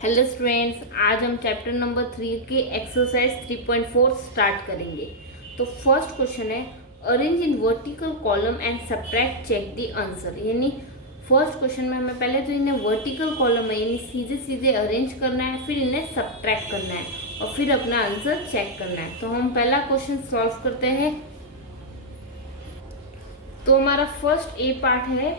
Hello students, आज हम chapter number 3 की एक्सरसाइज 3.4 स्टार्ट करेंगे। तो फर्स्ट क्वेश्चन है arrange in vertical column and subtract check the answer. यानी फर्स्ट क्वेश्चन में हमें पहले तो इन्हें वर्टिकल कॉलम में यानी सीधे सीधे अरेंज करना है, फिर इन्हें सब्ट्रैक्ट करना है और फिर अपना आंसर चेक करना है। तो हम पहला क्वेश्चन सॉल्व करते हैं। तो हमारा फर्स्ट ए पार्ट है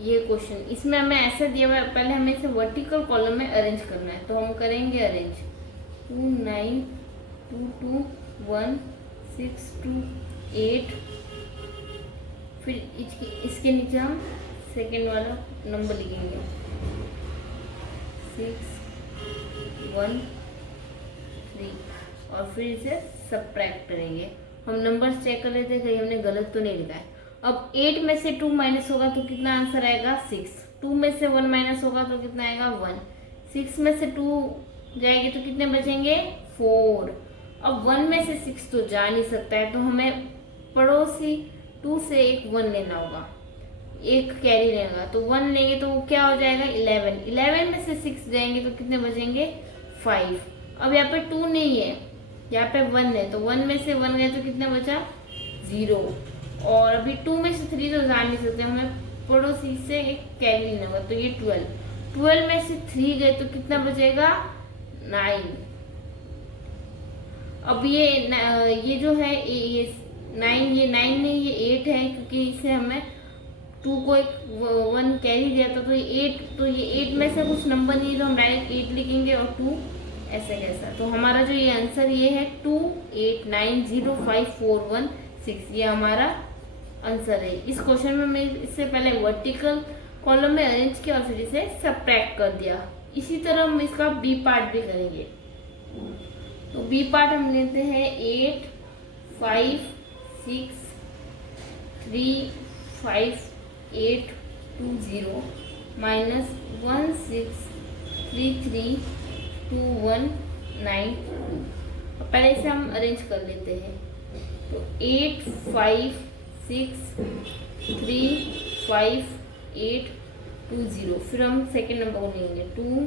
ये क्वेश्चन। इसमें हमें ऐसा दिया हुआ है, पहले हमें इसे वर्टिकल कॉलम में अरेंज करना है। तो हम करेंगे अरेंज 2 9 2 2 1 6 2 8। फिर इसके नीचे हम सेकेंड वाला नंबर लिखेंगे 6 1 3 और फिर इसे सब्ट्रैक्ट करेंगे। हम नंबर्स चेक कर लेते हैं कहीं हमने गलत तो नहीं लिखा है। अब 8 में से 2 माइनस होगा तो कितना आंसर आएगा 6। 2 में से 1 माइनस होगा तो कितना आएगा 1। 6 में से 2 जाएगी तो कितने बचेंगे 4। अब 1 में से 6 तो जा नहीं सकता है, तो हमें पड़ोसी 2 से एक 1 लेना होगा, एक कैरी लेगा। तो 1 लेंगे तो वो क्या हो जाएगा 11। 11 में से 6 जाएंगे तो कितने बचेंगे 5। अब यहाँ पे 2 नहीं है, यहाँ पे 1 है, तो 1 में से 1 गए तो कितना बचा 0। और अभी 2 में से 3 तो जा नहीं सकते, हमें पड़ोसी से एक कैरी लेना होगा, तो ये 12। 12 में से 3 गए तो कितना बचेगा 9। अब ये जो है ये 9, ये 9 नहीं ये 8 है, क्योंकि इसे हमें 2 को एक 1 कैरी दिया था, तो ये 8, तो ये 8 में से कुछ नंबर नहीं, तो हम डायरेक्ट 8 लिखेंगे और 2 ऐसे कैसा। तो हमारा जो ये आंसर ये है 2 8 9 0 5 4 1 6, ये हमारा आंसर है। इस क्वेश्चन में मैं इससे पहले वर्टिकल कॉलम में अरेंज किया और फिर इसे सब्ट्रैक्ट कर दिया। इसी तरह हम इसका बी पार्ट भी करेंगे। तो बी पार्ट हम लेते हैं 8 5 6 3 5 8 2 0 माइनस 1 6 3 3 2 1 9 2। पहले इसे हम अरेंज कर लेते हैं। तो 8 5 6 3 5 8 2 0। फिर हम सेकेंड नंबर को लेंगे 2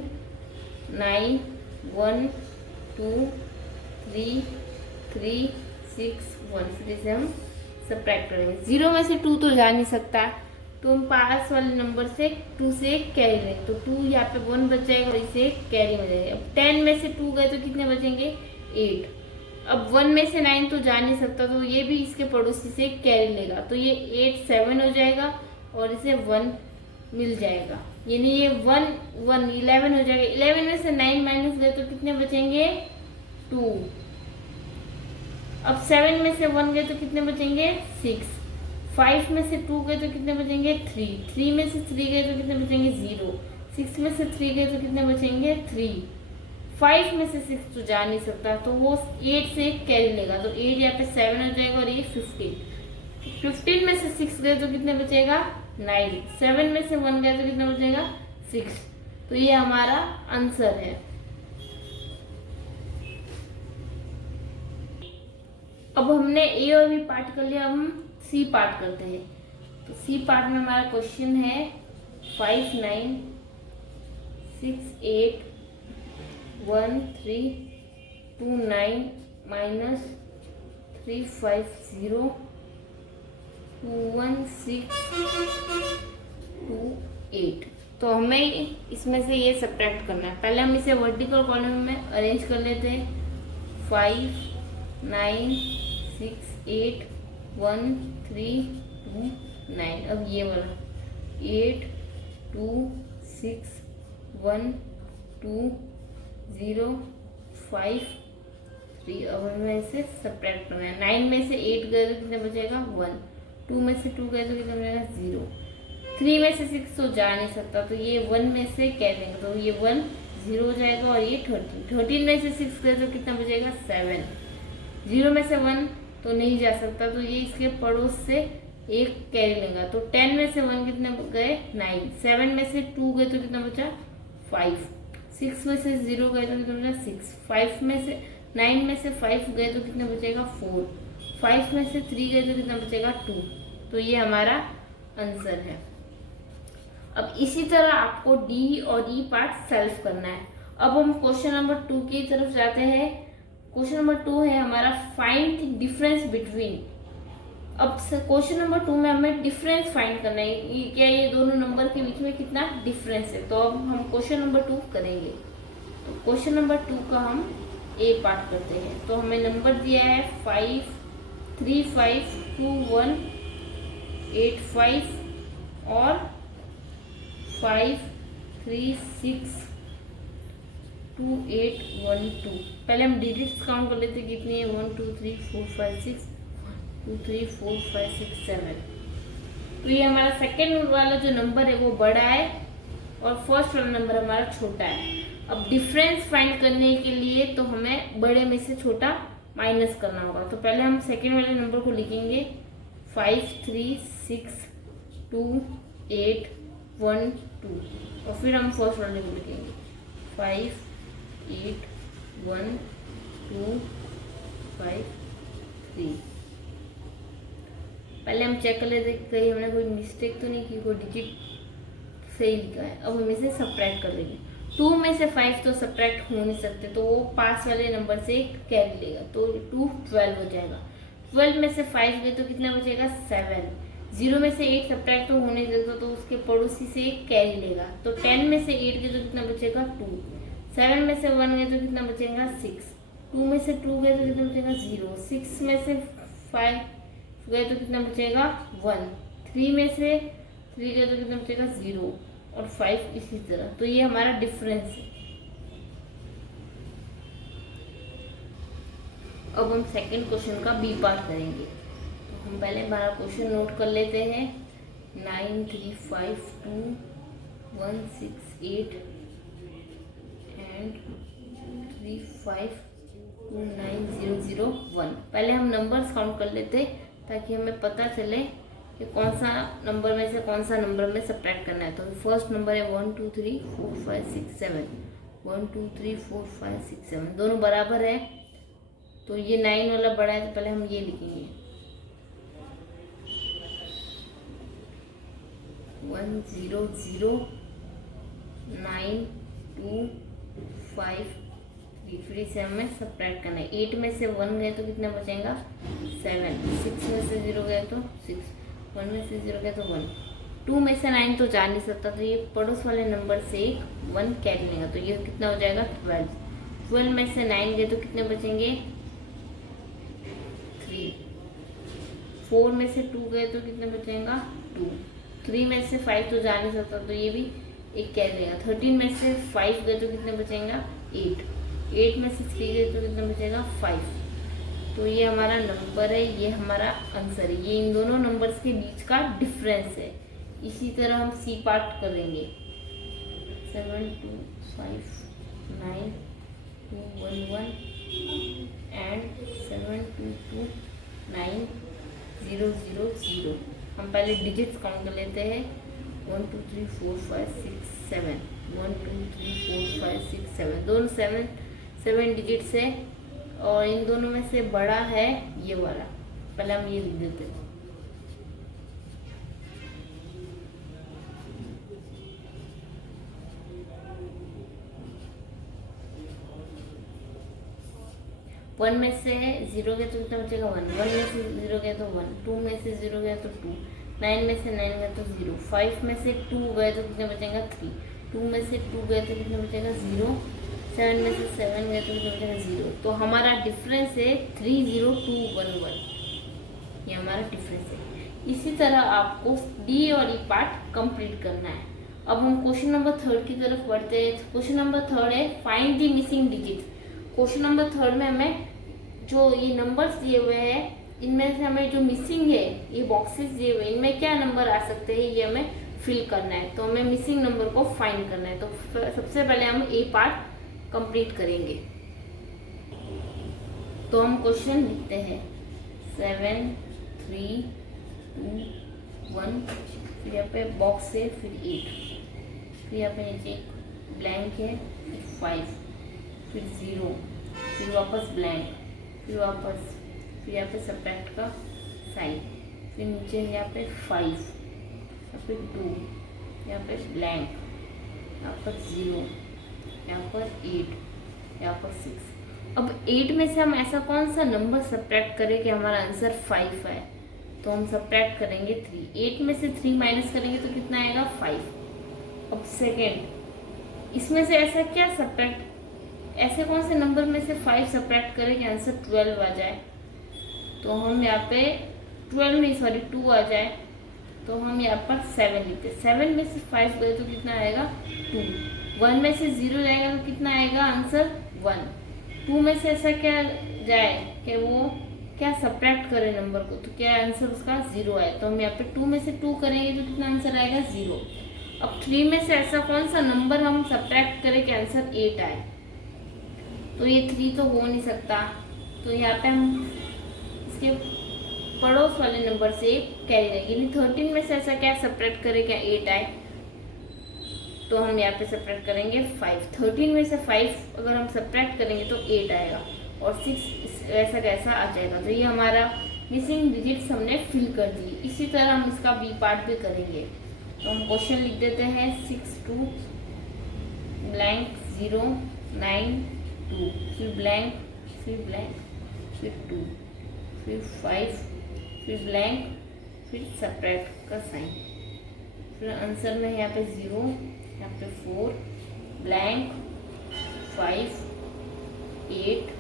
9 1 2 3 3 6 1। फिर इसे हम सब्ट्रैक्ट करेंगे। 0 में से 2 तो जा नहीं सकता, तो हम पास वाले नंबर से 2 से एक कैरी लेंगे, तो 2 यहाँ पे 1 बच जाएगा और इसे एक कैरी में जाएगा। अब 10 में से 2 गए तो कितने बचेंगे 8। अब 1 में से 9 तो जा नहीं सकता, तो ये भी इसके पड़ोसी से कैरी लेगा, तो ये 8 7 हो जाएगा और इसे 1 मिल जाएगा, यानी ये 1 1 11 हो जाएगा। 11 में से 9 माइनस गए तो कितने बचेंगे 2। अब 7 में से 1 गए तो कितने बचेंगे 6। 5 में से 2 गए तो कितने बचेंगे 3। 3 में से 3 गए तो कितने बचेंगे 0। 6 में से 3 गए तो कितने बचेंगे 3। 5 में से 6 तो जा नहीं सकता, तो वो 8 से एक कैरी लेगा, तो 8 यहाँ पे 7 हो जाएगा और ये 15। 15 में से 6 गए तो कितने बचेगा 9। 7 में से 1 गए तो कितना बचेगा 6। तो ये हमारा आंसर है। अब हमने ए और बी पार्ट कर लिया, अब हम सी पार्ट करते हैं। तो सी पार्ट में हमारा क्वेश्चन है 5 9 6 8 1 3 2 9 माइनस 3 5 0 2 1 6 2 8। तो हमें इसमें से ये सब्ट्रैक्ट करना है। पहले हम इसे वर्टिकल कॉलम में अरेंज कर लेते हैं। 5 9 6 8 1 3 2 9। अब ये वाला 8 2 6 1 2 0 5 3। अब हमें इसे सब्ट्रैक्ट करना है। 9 में से 8 गए तो कितना बचेगा 1। 2 में से 2 गए तो कितना बचेगा 0। 3 में से 6 तो जा नहीं सकता, तो ये 1 में से क्या देंगे, तो ये 1 0 हो जाएगा और ये 13। 13 में से 6 गए तो कितना बचेगा 7। 0 में से 1 तो नहीं जा सकता, तो ये इसके पड़ोस से एक कैरी लेगा, तो 10 में से 1 कितने गए 9। 7 में से 2 गए तो कितना बचा 5। 6 में से 0 गए तो कितना बचा 6। 5 में से 9 में से 5 गए तो कितना बचेगा 4। 5 में से 3 गए तो कितना बचेगा 2। तो ये हमारा आंसर है। अब इसी तरह आपको डी और ई पार्ट सॉल्व करना है। अब हम क्वेश्चन नंबर 2 की तरफ जाते हैं। क्वेश्चन नंबर 2 है हमारा फाइंड द डिफरेंस बिटवीन। अब क्वेश्चन नंबर 2 में हमें डिफरेंस फाइंड करना है, क्या ये दोनों नंबर के बीच में कितना डिफरेंस है। तो अब हम क्वेश्चन नंबर 2 करेंगे। तो क्वेश्चन नंबर 2 का हम ए पार्ट करते हैं। तो हमें नंबर दिया है 5 3 5 2 1 8 5 और 5 3 6 2 8 1 2। पहले हम डिजिट्स काउंट कर लेते कितनी है, 1 2 3 4 5 6 2 3 4 5 6 7। तो ये हमारा सेकेंड वाला जो नंबर है वो बड़ा है और फर्स्ट वाला नंबर हमारा छोटा है। अब डिफरेंस फाइंड करने के लिए तो हमें बड़े में से छोटा माइनस करना होगा। तो पहले हम सेकेंड वाले नंबर को लिखेंगे 5 3 6 2 8 1 2 और फिर हम फर्स्ट वाले को लिखेंगे 5 8 1 2 5 3। पहले हम चेक कर लेते कहीं हमने कोई मिस्टेक तो नहीं की, कोई डिजिट सही लिखा है। अब हम इसे सब्ट्रैक्ट कर लेंगे। 2 में से 5 तो सब्ट्रैक्ट हो नहीं सकते, तो वो पास वाले नंबर से कैरी लेगा, तो 2 12 हो जाएगा। 12 में से 5 गए तो कितना बचेगा 7। 0 में से 8 सब्ट्रैक्ट तो होने देता, तो उसके पड़ोसी से कैरी लेगा। तो 10 में से 8 गए तो कितना बचेगा 2। 7 में से 1 गए तो कितना बचेगा 6। 2 में से 2 गए तो कितना बचेगा 0। 6 में से 5 गए तो कितना बचेगा 1। 3 में से 3 गए तो कितना बचेगा 0 और 5 इसी तरह। तो ये हमारा डिफरेंस है। अब हम सेकंड क्वेश्चन का बी पार्ट करेंगे। तो हम पहले हमारा क्वेश्चन नोट कर लेते हैं। 9 3 5 2 1 6 8 एंड 3 5 2 9 0 0 1। पहले हम नंबर्स काउंट कर लेते ताकि हमें पता चले कि कौन सा नंबर में से कौन सा नंबर में सब्ट्रैक्ट करना है। तो फर्स्ट नंबर है 1 2 3 4 5 6 7। 1 2 3 4 5 6 7 दोनों बराबर है, तो ये 9 वाला बड़ा है, तो पहले हम ये लिखेंगे 1 0 0 9 2 5 3। फिर इसे हमें सब्ट्रैक्ट करना है। 8 में से 1 गए तो कितना बचेगा 7। 6 में से 0 गए तो 6। 1 में से 0 गया तो 1। 2 में से 9 तो जा नहीं सकता, तो ये पड़ोस वाले नंबर से 1 कैरी लेगा, तो ये कितना हो जाएगा 12। 12 में से 9 गए तो कितने बचेंगे 3। 4 में से 2 गए तो कितने बचेगा 2। 3 में से 5 तो जा नहीं सकता, तो ये भी एक कैरी लेगा। 13 में से 5 गए तो कितने बचेगा 8। 8 में से 3 गए तो कितना बचेगा 5। तो ये हमारा नंबर है, ये हमारा आंसर है। ये इन दोनों नंबर्स के बीच का डिफरेंस है। इसी तरह हम सी पार्ट करेंगे। 7 2 5 9 2 1 1 एंड 7 2 2 9 0 0 0। हम पहले डिजिट्स काउंट कर लेते हैं। 1 2 3 4 5 6 7। 1 2 3 4 5 6 7 दोनों 7 डिजिट्स है, और इन दोनों में से बड़ा है ये वाला। पहले हम ये लिख देते हैं। वन में से 0 गया तो कितना बचेगा 1। 1 में से 0 गया तो 1। 2 में से 0 गया तो 2। 9 में से 9 गया तो 0। 5 में से 2 गए तो कितना बचेगा 3। 2 में से 2 गए तो कितना बचेगा 0। 7 में से 7 गए तो कितना बचेगा 0। तो हमारा डिफरेंस है 30211। ये हमारा डिफरेंस है। इसी तरह आपको डी और ई पार्ट कंप्लीट करना है। अब हम क्वेश्चन नंबर 3 की तरफ बढ़ते हैं। क्वेश्चन नंबर 3 है find the missing digit. Question number 3 में हमें जो ये नंबर्स दिए हुए हैं, इनमें से हमें जो मिसिंग है, ये बॉक्सेस दिए हुए, इनमें क्या नंबर आ सकते हैं ये हमें फिल करना है। तो हमें मिसिंग नंबर को फाइंड करना है। तो सबसे पहले हम ए पार्ट कंप्लीट करेंगे। तो हम क्वेश्चन लिखते हैं 7 3 2 1। फिर यहाँ पे बॉक्स है, फिर 8। फिर यहाँ पे नीचे ब्लैंक है, फिर 5, फिर 0, फिर वापस ब्लैंक, फिर वापस, फिर यहाँ पे सब्ट्रैक्ट का साइन, फिर नीचे यहाँ पे 5, यहाँ पे 2, यहाँ पे ब्लैंक, यहाँ पर 0, यहाँ पर 8, यहाँ पर 6। अब 8 में से हम ऐसा कौन सा नंबर सब्ट्रैक्ट करें कि हमारा आंसर 5 है? तो हम सब्ट्रैक्ट करेंगे 3। 8 में से 3 माइनस करेंगे तो कितना आएगा? 5। अब सेकेंड, इसमें से ऐसा क्या सब्ट्रैक्ट, ऐसे कौन से नंबर में से 5 सब्ट्रैक्ट करें कि आंसर 12 आ जाए? तो हम यहाँ पे 12 नहीं, सॉरी 2 आ जाए, तो हम यहाँ पर 7 लिखते हैं। 7 में से 5 गए तो कितना आएगा? 2। 1 में से 0 जाएगा तो कितना आएगा आंसर? 1। 2 में से ऐसा क्या जाए कि वो क्या सब्ट्रैक्ट करे नंबर को, तो क्या आंसर उसका 0 आए, तो हम यहाँ पे 2 में से 2 करेंगे तो कितना आंसर आएगा? 0। अब 3 में से ऐसा कौन सा नंबर हम सब्ट्रैक्ट करें कि आंसर 8 आए? तो ये 3 तो हो नहीं सकता, तो यहाँ पे हम इसके पड़ोस वाले नंबर से कैरी जाएगी, यानी 13 में से ऐसा क्या सब्ट्रैक्ट करें क्या 8 आए? तो हम यहाँ पे सब्ट्रैक्ट करेंगे 5। 13 में से 5 अगर हम सब्ट्रैक्ट करेंगे तो 8 आएगा, और 6 ऐसा कैसा आ जाएगा। तो ये हमारा मिसिंग डिजिट्स हमने फिल कर दी। इसी तरह हम इसका बी पार्ट भी करेंगे। तो हम क्वेश्चन लिख देते हैं 6 2 ब्लैंक 0 9 2, फिर ब्लैंक, फिर ब्लैंक, फिर 2, फिर 5, फिर ब्लैंक, फिर सब्ट्रैक्ट का साइन, फिर आंसर में यहाँ पे 0, यहाँ पे 4 ब्लैंक 5 8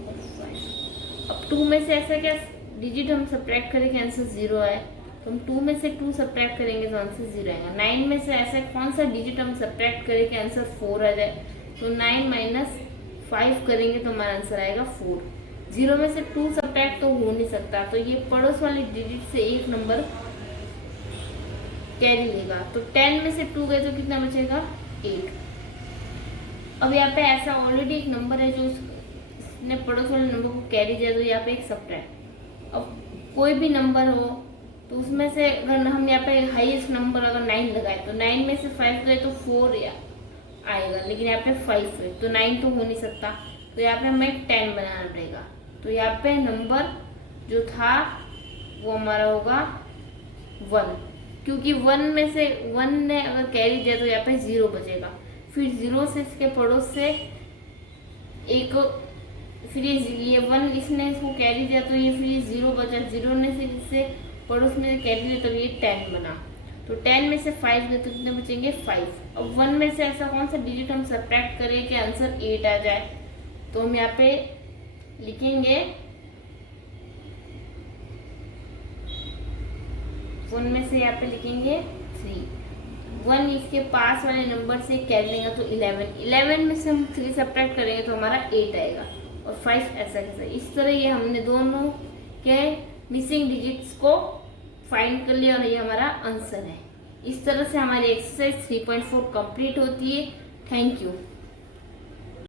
और 5। अब 2 में से ऐसा क्या डिजिट हम सब्ट्रैक्ट करें कि आंसर 0 आए? तो हम 2 में से 2 सब्ट्रैक्ट करेंगे तो आंसर 0 आएगा। 9 में से ऐसा कौन सा डिजिट हम सब्ट्रैक्ट करें कि आंसर 4 आ जाए? तो 9 माइनस 5 करेंगे तो हमारा आंसर आएगा 4। 0 में से 2 सब्ट्रैक्ट तो हो नहीं सकता, तो ये पड़ोस वाले डिजिट से एक नंबर कैरी लेगा। तो 10 में से 2 गए तो कितना बचेगा? 8। अब यहाँ पे ऐसा ऑलरेडी एक नंबर है जो उसने पड़ोस वाले नंबर को कैरी दिया, तो यहाँ पे एक सब्ट्रैक्ट। अब कोई भी नंबर हो तो उसमें से अगर हम यहाँ पे हाईएस्ट नंबर अगर 9 लगाए तो 9 में से 5 गए तो 4 आएगा, लेकिन यहाँ पे 5 है तो 9 तो हो नहीं सकता, तो यहाँ पे हमें 10 बनाना पड़ेगा। तो यहाँ पे नंबर जो था वो हमारा होगा 1, क्योंकि 1 में से 1 ने अगर कैरी दिया तो यहाँ पे 0 बचेगा। फिर 0 से इसके पड़ोस से एक, फिर ये 1 इसने इसको कैरी दिया तो ये फिर 0 बचा। 0 ने से इससे पड़ोस में कैरी दिया तो ये 10 बना। तो 10 में से 5 गए तो कितने बचेंगे? 5। अब 1 में से ऐसा कौन सा डिजिट हम सब्ट्रैक्ट करें कि आंसर 8 आ जाए? तो हम यहाँ पे लिखेंगे 1 में से यहाँ पे लिखेंगे 3। 1 इसके पास वाले नंबर से कैरी लेंगे तो 11। 11 में से हम 3 सब्ट्रैक्ट करेंगे तो हमारा 8 आएगा, और 5 ऐसा कैसा। इस तरह ये हमने दोनों के मिसिंग डिजिट्स को फाइंड कर लिया और ये हमारा आंसर है। इस तरह से हमारी एक्सरसाइज 3.4 कंप्लीट होती है। Thank you.